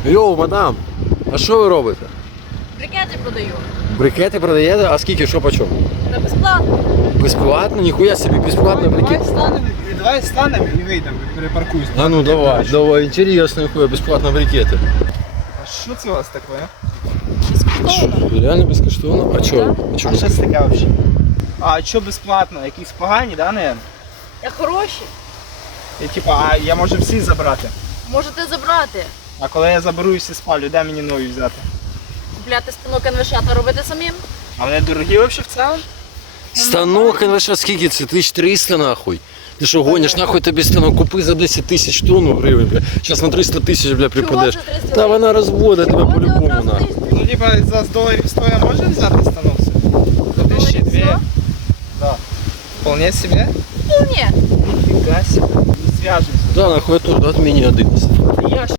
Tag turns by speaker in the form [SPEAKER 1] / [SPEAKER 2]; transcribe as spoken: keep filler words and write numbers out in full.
[SPEAKER 1] Йоу, мадам, а що ви робите?
[SPEAKER 2] Брикети продаю.
[SPEAKER 1] Брикети продаєте? А скільки, що по чому?
[SPEAKER 2] Та безплатно.
[SPEAKER 1] Безплатно? Ніхуя собі, безплатно
[SPEAKER 3] Давай
[SPEAKER 1] брикет.
[SPEAKER 3] станемо, давай станемо і вийдемо, перепаркуйся.
[SPEAKER 1] А ну давай, давай, інтересно, ніхуя, безплатно брикети.
[SPEAKER 3] А що це у вас таке?
[SPEAKER 1] Що,
[SPEAKER 2] Безкоштовно.
[SPEAKER 1] реально безкоштовно? А чого? А чого?
[SPEAKER 3] А що це таке взагалі? А що безплатно? Якісь погані, да, наверное?
[SPEAKER 2] Я хороші.
[SPEAKER 3] І типа, а я можу всі забрати.
[SPEAKER 2] Можете забрати.
[SPEAKER 3] А коли я заберу і всі спалю, де мені нові взяти?
[SPEAKER 2] Купляти станок НВШ та робити самим.
[SPEAKER 3] А вони дорогі взагалі в цілому?
[SPEAKER 1] Станок, НВШ, скільки це? тисяч триста нахуй. Ти що гониш, нахуй тобі станок, купи за десять тисяч тонн гривень, бля. Зараз на триста тисяч, бля, припадеш.
[SPEAKER 2] за триста
[SPEAKER 1] Та вона розводить тебе
[SPEAKER 2] Чого ти
[SPEAKER 1] по-любому,
[SPEAKER 2] одразу
[SPEAKER 1] нахуй.
[SPEAKER 2] тисячу?
[SPEAKER 3] Ну типа за з доларів сто я можу взяти станок? За тисячі дві?
[SPEAKER 2] сто?
[SPEAKER 3] Да. Вполне себе?
[SPEAKER 2] Ну ні.
[SPEAKER 3] Нифига себе. Не свяжемся.
[SPEAKER 1] Да, нахуй, я теж, от мені одинадцять.
[SPEAKER 3] Я ж